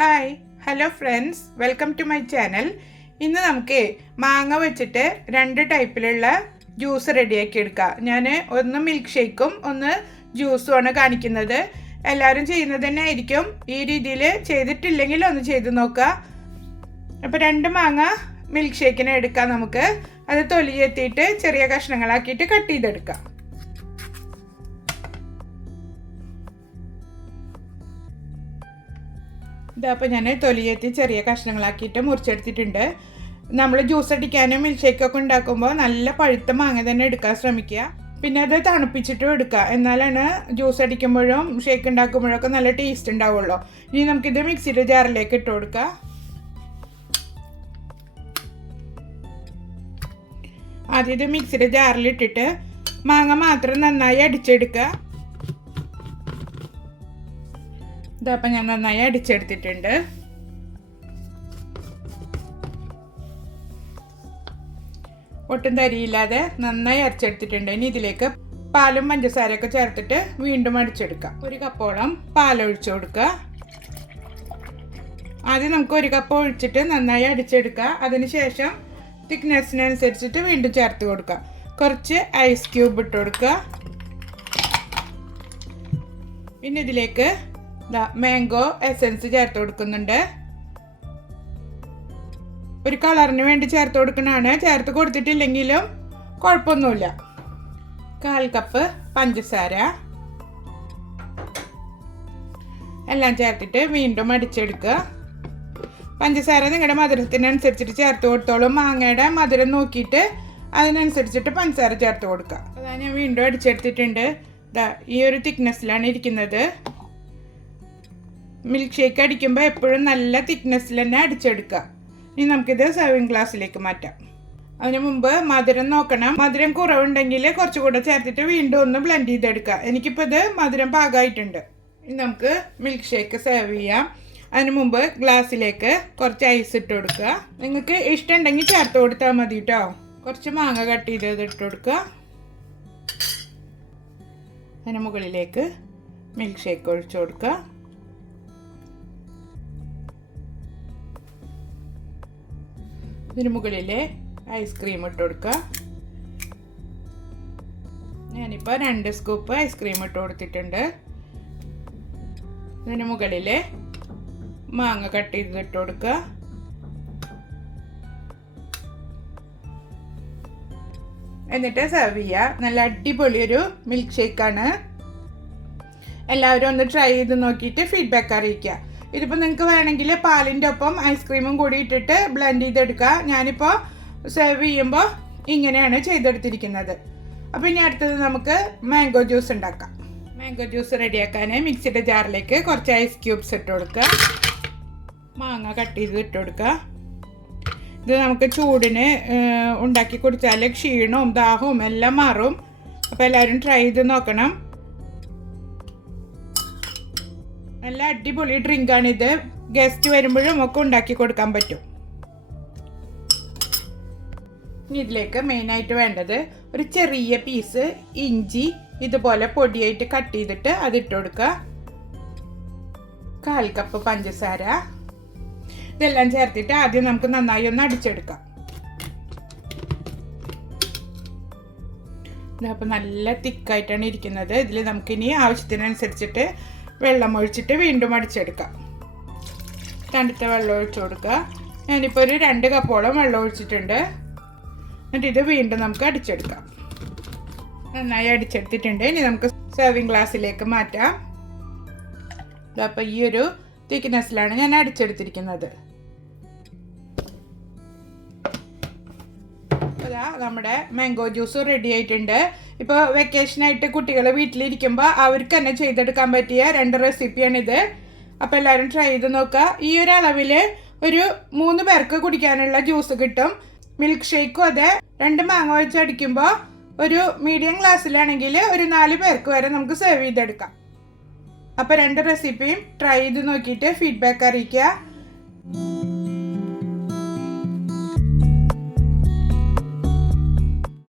Hi hello friends welcome to my channel ഇന്ന് നമുക്ക് മാങ്ങ വെച്ചിട്ട് രണ്ട് ടൈപ്പിലുള്ള ജ്യൂസ് റെഡിയാക്കി എടുക്കാം. ഞാൻ ഒന്ന് മിൽക്ക് ഷേക്കും ഒന്ന് ജ്യൂസും ആണ് കാണിക്കുന്നത്. എല്ലാവരും ചെയ്യുന്നത് തന്നെ ആയിരിക്കും. ഈ രീതിയിൽ ചെയ്തിട്ടില്ലെങ്കിൽ ഒന്ന് ചെയ്ത് നോക്കുക. അപ്പോൾ രണ്ട് മാങ്ങ മിൽക്ക് ഷേക്കിന് എടുക്കാം നമുക്ക്. അത് തൊലി എത്തിയിട്ട് ചെറിയ കഷ്ണങ്ങളാക്കിയിട്ട് കട്ട് ചെയ്തെടുക്കാം. ഇതാ അപ്പോൾ ഞാൻ തൊലിയേറ്റി ചെറിയ കഷ്ണങ്ങളാക്കിയിട്ട് മുറിച്ചെടുത്തിട്ടുണ്ട്. നമ്മൾ ജ്യൂസ് അടിക്കാനും മിൽക്ക് ഷേക്കൊക്കെ ഉണ്ടാക്കുമ്പോൾ നല്ല പഴുത്ത മാങ്ങ തന്നെ എടുക്കാൻ ശ്രമിക്കുക. പിന്നെ അത് തണുപ്പിച്ചിട്ടും എടുക്കുക. എന്നാലാണ് ജ്യൂസ് അടിക്കുമ്പോഴും ഷേക്ക് ഉണ്ടാക്കുമ്പോഴൊക്കെ നല്ല ടേസ്റ്റ് ഉണ്ടാവുള്ളൂ. ഇനി നമുക്കിത് മിക്സിയുടെ ജാറിലേക്ക് ഇട്ട് കൊടുക്കുക ആദ്യം ഇത് മിക്സിയുടെ ജാറിലിട്ടിട്ട് മാങ്ങ മാത്രം നന്നായി അടിച്ചെടുക്കുക. ഇതപ്പം ഞാൻ നന്നായി അടിച്ചെടുത്തിട്ടുണ്ട്. ഒട്ടും തരിയില്ലാതെ നന്നായി അരച്ചെടുത്തിട്ടുണ്ട്. ഇനി ഇതിലേക്ക് പാലും പഞ്ചസാരയൊക്കെ ചേർത്തിട്ട് വീണ്ടും അടിച്ചെടുക്കാം. ഒരു കപ്പോളം പാലൊഴിച്ചു കൊടുക്കുക. ആദ്യം നമുക്ക് ഒരു കപ്പ് ഒഴിച്ചിട്ട് നന്നായി അടിച്ചെടുക്കുക. അതിനുശേഷം തിക്നെസ്സിനനുസരിച്ചിട്ട് വീണ്ടും ചേർത്ത് കൊടുക്കുക. കുറച്ച് ഐസ് ക്യൂബ് ഇട്ട് കൊടുക്കുക. പിന്നെ ഇതിലേക്ക് മാംഗോ എസൻസ് ചേർത്ത് കൊടുക്കുന്നുണ്ട്. ഒരു കളറിന് വേണ്ടി ചേർത്ത് കൊടുക്കണതാണ്. ചേർത്ത് കൊടുത്തിട്ടില്ലെങ്കിലും കുഴപ്പമൊന്നുമില്ല. കാൽ കപ്പ് പഞ്ചസാര. എല്ലാം ചേർത്തിട്ട് വീണ്ടും അടിച്ചെടുക്കുക. പഞ്ചസാര നിങ്ങളുടെ മധുരത്തിനനുസരിച്ചിട്ട് ചേർത്ത് കൊടുത്തോളും. മാങ്ങയുടെ മധുരം നോക്കിയിട്ട് അതിനനുസരിച്ചിട്ട് പഞ്ചസാര ചേർത്ത് കൊടുക്കുക. അതാ ഞാൻ വീണ്ടും അടിച്ചെടുത്തിട്ടുണ്ട്. ഈ ഒരു തിക്നെസ്സിലാണ് ഇരിക്കുന്നത്. മിൽക്ക് ഷേക്ക് അടിക്കുമ്പോൾ എപ്പോഴും നല്ല തിക്നെസ്സിൽ തന്നെ അടിച്ചെടുക്കുക. ഇനി നമുക്കിത് സെർവിങ് ഗ്ലാസ്സിലേക്ക് മാറ്റാം. അതിന് മുമ്പ് മധുരം നോക്കണം. മധുരം കുറവുണ്ടെങ്കിൽ കുറച്ചുകൂടെ ചേർത്തിട്ട് വീണ്ടും ഒന്ന് ബ്ലെൻഡ് ചെയ്തെടുക്കുക. എനിക്കിപ്പോൾ ഇത് മധുരം പാകമായിട്ടുണ്ട്. ഇനി നമുക്ക് മിൽക്ക് ഷേക്ക് സെർവ് ചെയ്യാം. അതിന് മുമ്പ് ഗ്ലാസ്സിലേക്ക് കുറച്ച് ഐസ് ഇട്ട് കൊടുക്കുക. നിങ്ങൾക്ക് ഇഷ്ടമുണ്ടെങ്കിൽ ചേർത്ത് കൊടുത്താൽ മതി കേട്ടോ കുറച്ച് മാങ്ങ കട്ട് ചെയ്തത് ഇട്ട് കൊടുക്കുക. അതിന് മുകളിലേക്ക് മിൽക്ക് ഷേക്ക് ഒഴിച്ചു കൊടുക്കുക. ഇതിന് മുകളിൽ ഐസ്ക്രീം ഇട്ട് കൊടുക്കുക. ഞാനിപ്പോൾ രണ്ട് സ്കൂപ്പ് ഐസ്ക്രീം ഇട്ട് കൊടുത്തിട്ടുണ്ട്. ഇതിന് മുകളിൽ മാങ്ങ കട്ട് ചെയ്ത് ഇട്ട് കൊടുക്കുക. എന്നിട്ട് സെർവ് ചെയ്യുക. നല്ല അടിപൊളി ഒരു മിൽക്ക് ഷേക്കാണ് എല്ലാവരും ഒന്ന് ട്രൈ ചെയ്ത് നോക്കിയിട്ട് ഫീഡ്ബാക്ക് അറിയിക്കുക. ഇതിപ്പോൾ നിങ്ങൾക്ക് വേണമെങ്കിൽ പാലിന്റെ ഒപ്പം ഐസ്ക്രീമും കൂടി ഇട്ടിട്ട് ബ്ലെൻഡ് ചെയ്തെടുക്കുക. ഞാനിപ്പോൾ സെർവ് ചെയ്യുമ്പോൾ ഇങ്ങനെയാണ് ചെയ്തെടുത്തിരിക്കുന്നത്. അപ്പോൾ ഇനി അടുത്തത് നമുക്ക് മാംഗോ ജ്യൂസ് ഉണ്ടാക്കാം. മാംഗോ ജ്യൂസ് റെഡിയാക്കാൻ മിക്സിയുടെ ജാറിലേക്ക് കുറച്ച് ഐസ് ക്യൂബ്സ് ഇട്ട് കൊടുക്കുക. മാങ്ങ കട്ട് ചെയ്ത് ഇട്ട് കൊടുക്കുക. ഇത് നമുക്ക് ചൂടിന് ഉണ്ടാക്കി കുടിച്ചാൽ ക്ഷീണവും ദാഹവും എല്ലാം മാറും. അപ്പോൾ എല്ലാവരും ട്രൈ ചെയ്ത് നോക്കണം. നല്ല അടിപൊളി ഡ്രിങ്കാണിത്. ഗസ്റ്റ് വരുമ്പോഴും ഒക്കെ ഉണ്ടാക്കി കൊടുക്കാൻ പറ്റും. ഇനി ഇതിലേക്ക് മെയിനായിട്ട് വേണ്ടത് ഒരു ചെറിയ പീസ് ഇഞ്ചി ഇതുപോലെ പൊടിയായിട്ട് കട്ട് ചെയ്തിട്ട് അതിട്ട് കൊടുക്കുക കാൽ കപ്പ് പഞ്ചസാര. ഇതെല്ലാം ചേർത്തിട്ട് ആദ്യം നമുക്ക് നന്നായി ഒന്ന് അടിച്ചെടുക്കാം. ഇതപ്പോൾ നല്ല തിക്കായിട്ടാണ് ഇരിക്കുന്നത്. ഇതിൽ നമുക്കിനി ആവശ്യത്തിനനുസരിച്ചിട്ട് വെള്ളം ഒഴിച്ചിട്ട് വീണ്ടും അടിച്ചെടുക്കാം തണുത്ത വെള്ളം ഒഴിച്ചു കൊടുക്കുക. ഞാനിപ്പോൾ ഒരു രണ്ട് കപ്പോളം വെള്ളം ഒഴിച്ചിട്ടുണ്ട്. എന്നിട്ട് ഇത് വീണ്ടും നമുക്ക് അടിച്ചെടുക്കാം. നന്നായി അടിച്ചെടുത്തിട്ടുണ്ട്. ഇനി നമുക്ക് സെർവിങ് ഗ്ലാസ്സിലേക്ക് മാറ്റാം. അപ്പോൾ ഈ ഒരു തിക്നെസ്സിലാണ് ഞാൻ അടിച്ചെടുത്തിരിക്കുന്നത്. നമ്മുടെ മാംഗോ ജ്യൂസ് റെഡി ആയിട്ടുണ്ട്. ഇപ്പോൾ വെക്കേഷനായിട്ട് കുട്ടികൾ വീട്ടിലിരിക്കുമ്പോൾ അവർക്ക് തന്നെ ചെയ്തെടുക്കാൻ പറ്റിയ രണ്ട് റെസിപ്പിയാണിത് അപ്പോൾ എല്ലാവരും ട്രൈ ചെയ്ത് നോക്കുക ഈ ഒരു അളവിൽ ഒരു മൂന്ന് പേർക്ക് കുടിക്കാനുള്ള ജ്യൂസ് കിട്ടും. മിൽക്ക് ഷേക്കും അതെ. രണ്ട് മാങ്ങ വെച്ച് അടിക്കുമ്പോൾ ഒരു മീഡിയം ഗ്ലാസ്സിലാണെങ്കിൽ ഒരു നാല് പേർക്ക് വരെ നമുക്ക് സെർവ് ചെയ്തെടുക്കാം. അപ്പോൾ രണ്ട് റെസിപ്പിയും ട്രൈ ചെയ്ത് നോക്കിയിട്ട് ഫീഡ്ബാക്ക് അറിയിക്കുക.